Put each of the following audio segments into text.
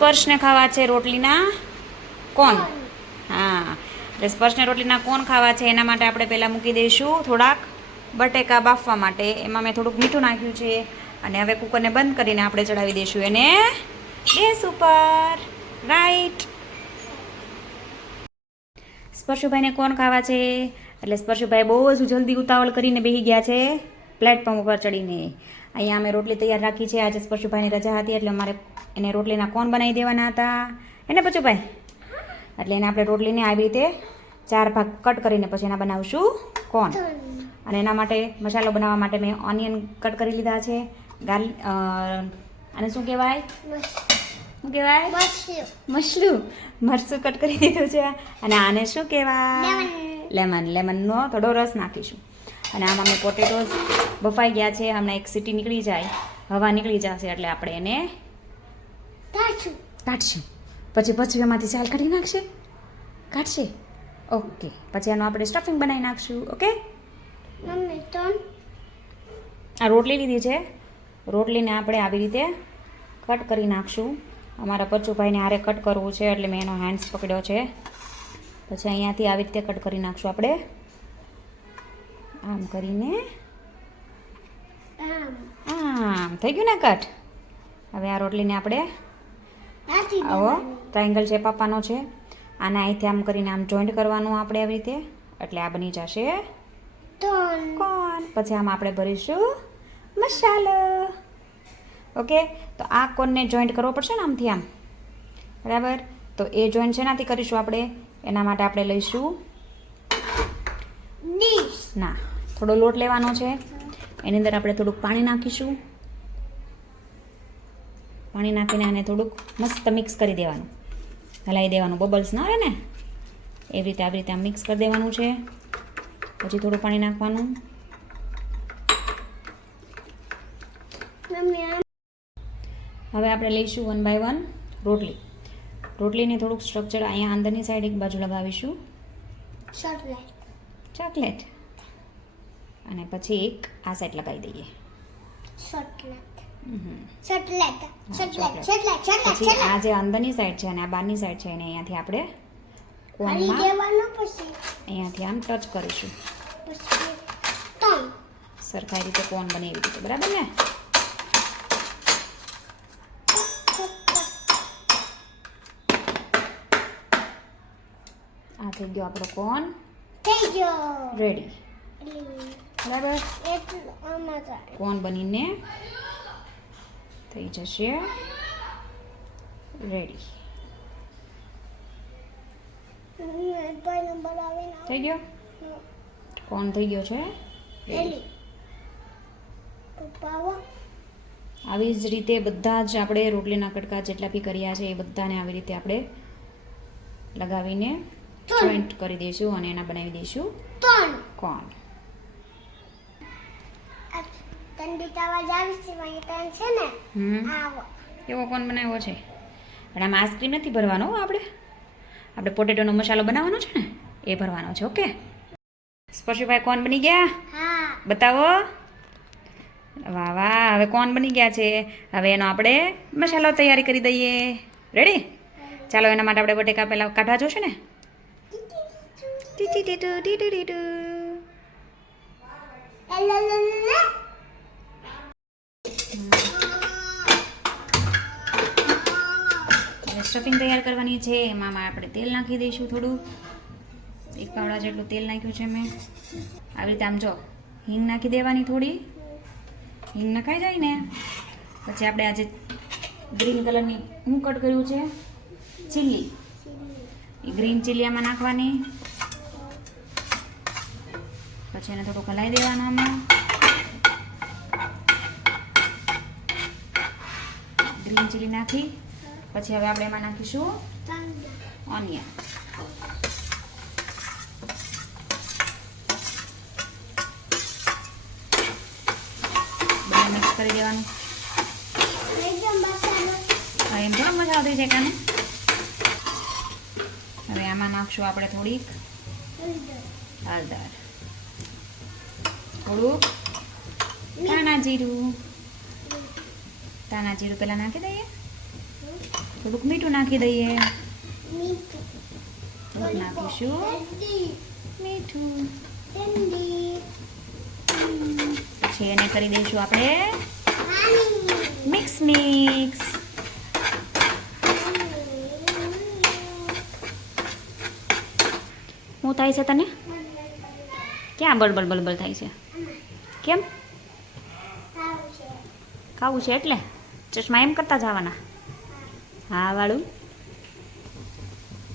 સ્પર્શને ખાવા છે રોટલીના કોન. હા, એટલે સ્પર્શને રોટલીના કોન ખાવા છે. એના માટે આપણે પહેલાં મૂકી દઈશું થોડાક બટેકા બાફવા માટે. એમાં મેં થોડુંક મીઠું નાખ્યું છે. અને હવે કુકરને બંધ કરીને આપણે ચડાવી દઈશું એને ગેસ ઉપર. રાઈટ. સ્પર્શુભાઈને કોણ ખાવા છે, એટલે સ્પર્શુભાઈ બહુ જ જલ્દી ઉતાવળ કરીને બેસી ગયા છે પ્લેટફોર્મ ઉપર ચડીને. અહીંયા અમે રોટલી તૈયાર રાખી છે. આજે સ્પર્શુભાઈની રજા હતી એટલે અમારે એને રોટલીના કોણ બનાવી દેવાના હતા. એને પચુભાઈ, એટલે એને આપણે રોટલીને આવી રીતે 4 ભાગ કટ કરીને પછી એના બનાવશું કોણ. અને એના માટે મસાલો બનાવવા માટે મેં ઓનિયન કટ કરી લીધા છે. આને શું કહેવાય? શું કહેવાય? મશરૂમ. મરચું કટ કરી દીધું છે. અને આને શું કહેવાય? લેમન. લેમનનો થોડો રસ નાખીશું. અને આમાં મેં પોટેટોઝ બફાઈ ગયા છે. હમણાં એક સીટી નીકળી જાય, હવા નીકળી જશે એટલે આપણે એને કાઢશું. પછી એમાંથી છાલ કાઢી નાખશે. કાઢશે. ઓકે. પછી આનું આપણે સ્ટફિંગ બનાવી નાખશું. ઓકે. આ રોટલી લીધી છે. રોટલીને આપણે આવી રીતે કટ કરી નાખશું. અમારા પચુભાઈને હારે કટ કરવું છે એટલે મેં એનો હેન્ડ્સ પકડ્યો છે. પછી અહીંયાથી આવી રીતે કટ કરી નાખશું આપણે. આમ કરીને આમ થઈ ગયું ને કટ. હવે આ રોટલીને આપણે આવો ટ્રાયંગલ શેપ આપવાનો છે. આને અહીંથી આમ કરીને આમ જોઈન્ટ કરવાનું આપણે આવી રીતે, એટલે આ બની જશે કોન. પછી આમાં આપણે ભરીશું મસાલો. ઓકે. તો આ કોનને જોઈન્ટ કરવો પડશે ને આમથી આમ, બરાબર. તો એ જોઈન્ટ શેનાથી કરીશું આપણે? એના માટે આપણે લઈશું ના, થોડો લોટ લેવાનો છે. એની અંદર આપણે થોડુંક પાણી નાખીશું. પાણી નાખીને આને થોડુંક મસ્ત મિક્સ કરી દેવાનું, હલાવી દેવાનું, બબલ્સ ના આવે ને એવી રીતે આવી રીતે આમ મિક્સ કરી દેવાનું છે. પછી થોડું પાણી નાખવાનું. હવે આપણે લઈશું 1 by 1 રોટલી. રોટલીને થોડુંક સ્ટ્રક્ચર અહીંયા અંદરની સાઈડ એક બાજુ લગાવીશું ચોકલેટ, અને પછી એક આ સાઈડ લગાવી દઈએ પછી આ જે અંદરની સાઈડ છે અને આ બહારની સાઈડ છે એને અહીંયાથી આપણે કોનમાં અહીંયાથી આમ ટચ કરીશું. સરખી રીતે કોન બને એવી રીતે, બરાબર ને? આ થઈ ગયો આપણો કોન રેડી, બરાબર. કોન બનીને થઈ જશે રેડી. થઈ ગયો કોન, થઈ ગયો છે રેડી. આવી જ રીતે બધા જ આપણે રોટલીના કટકા જેટલા બી કર્યા છે એ બધાને આવી રીતે આપણે લગાવીને જોઈન્ટ કરી દઈશું અને એના બનાવી દઈશું કોન. એવો કોન બનાવ્યો છે. પણ આમાં આઈસ્ક્રીમ નથી ભરવાનો આપણે પોટેટોનો મસાલો બનાવવાનો છે ને એ ભરવાનો છે. ઓકે. સ્પર્શુભાઈ કોન બની ગયા? બતાવો. વાહ વાહ. હવે કોન બની ગયા છે. હવે એનો આપણે મસાલો તૈયારી કરી દઈએ. રેડી? ચાલો, એના માટે આપણે બટેકા પહેલાં કાઢવા જોશે ને. સ્ટફિંગ તૈયાર કરવાની છે. એમાં આપણે તેલ નાખી દઈશું થોડું. 1 પાવડા જેટલું તેલ નાખ્યું છે મેં. આવી રીતે આમ જો હિંગ નાખી દેવાની થોડી. હિંગ નખાઈ જાય ને પછી આપણે આજે ગ્રીન કલરની હું કટ કર્યું છે ચીલી, એ ગ્રીન ચીલી આમાં નાખવાની. પછી એને થોડુંક હલાવી દેવાનું આમાં. ગ્રીન ચીલી નાખી પછી હવે આપણે એમાં નાખીશું ઓનિયન. બધું મિક્સ કરી દેવાનું. એમ થોડો મજા આવતી છે કાને. હવે આમાં નાખશું આપણે થોડીક હળદર, થોડુંક ધાણા જીરું. ધાણા જીરું પહેલાં નાખી દઈએ. થોડુંક મીઠું નાખી દઈએ. થોડુંક નાખીશું મીઠું. પછી એને કરી દઈશું આપણે મિક્સ. શું થાય છે તને? ક્યાં બળબળ થાય છે? કેમ? ખાવું છે એટલે ચશ્મા એમ કરતા જવાના? હા વાળું.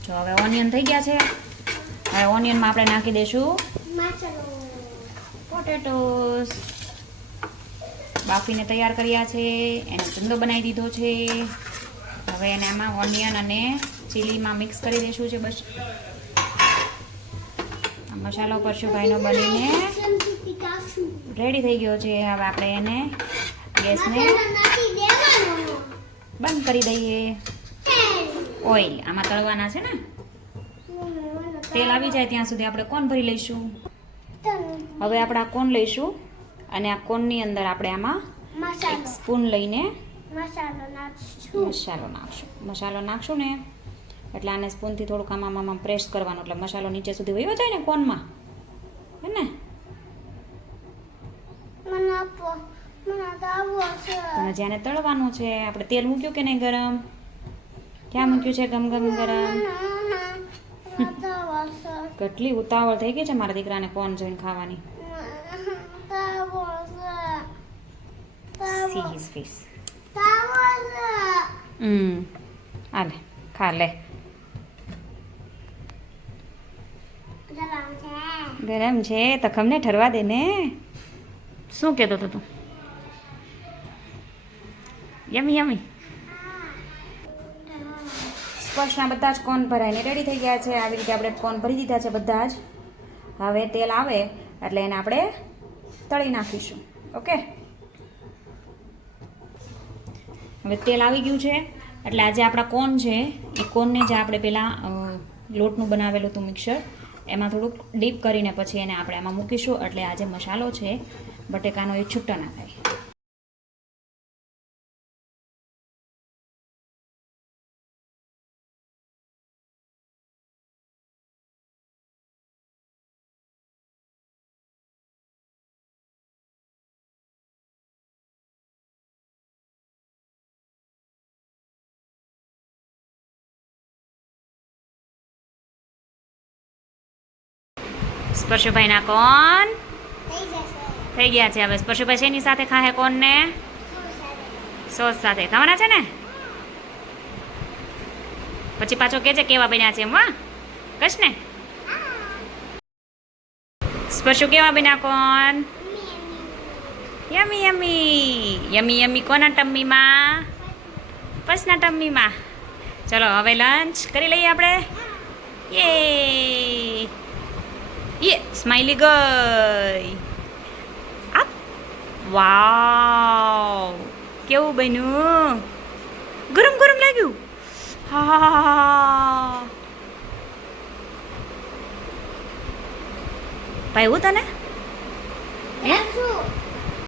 જો હવે ઓનિયન થઈ ગયા છે. હવે ઓનિયનમાં આપણે નાખી દઈશું પોટેટોસ. બાફીને તૈયાર કર્યા છે, એને ચૂંદો બનાવી દીધો છે. હવે એને આમાં ઓનિયન અને ચીલીમાં મિક્સ કરી દઈશું છે. બસ મસાલો પરશુભાઈનો બનીને રેડી થઈ ગયો છે. હવે આપણે એને ગેસને બંધ કરી દઈએ. ઓઇલ આમાં તળવાના છે ને, તેલ આવી જાય ત્યાં સુધી આપણે કોન ભરી લઈશું. હવે આપણે આ કોન લઈશું અને આ કોનની અંદર આપણે આમાં એક સ્પૂન લઈને મસાલો નાખશું ને એટલે આને સ્પૂનથી થોડુંક આમાં પ્રેસ કરવાનું એટલે મસાલો નીચે સુધી વયો જાય ને કોનમાં, હે ને? જેને તળવાનું છે આપણે તેલ મૂક્યું કે નહીં ગરમ? ક્યાં મૂક્યું છે? ગરમ ગરમ. કેટલી ઉતાવળ થઈ ગઈ છે મારા દીકરાને કોન જોઈને ખાવાની. આલે ખા લે. ગરમ છે તો ખમને ઠરવા દે ને. શું કહેતો હતો તું? યમી. સ્પર્શના બધા જ કોન ભરાઈને રેડી થઈ ગયા છે. આવી રીતે આપણે કોન ભરી દીધા છે બધા જ. હવે તેલ આવે એટલે એને આપણે તળી નાખીશું. ઓકે, હવે તેલ આવી ગયું છે એટલે આજે આપણા કોન છે એ કોનને જે આપણે પહેલાં લોટનું બનાવેલું હતું મિક્સર એમાં થોડુંક ડીપ કરીને પછી એને આપણે આમાં મૂકીશું એટલે આ જે મસાલો છે બટેકાનો એ છૂટો ના થાય. સ્પર્શુભાઈના કોન થઈ ગયા છે. હવે સ્પર્શુભાઈ શેની સાથે ખાહે કોનને? સોસ સાથે ખાવાના છે ને? પછી પાછો કે છે કેવા બન્યા છે એમ. હા કશ ને સ્પર્શુ કેવા બન્યા કોન? યમી કોના ટમ્મીમાં? પસના ટમ્મીમાં. ચલો હવે લંચ કરી લઈએ આપણે. યે સ્માઈલી ગઈ. આપ વાવ કેવું બન્યું? ગરમ લાગ્યું? હા ભાઈ હું તને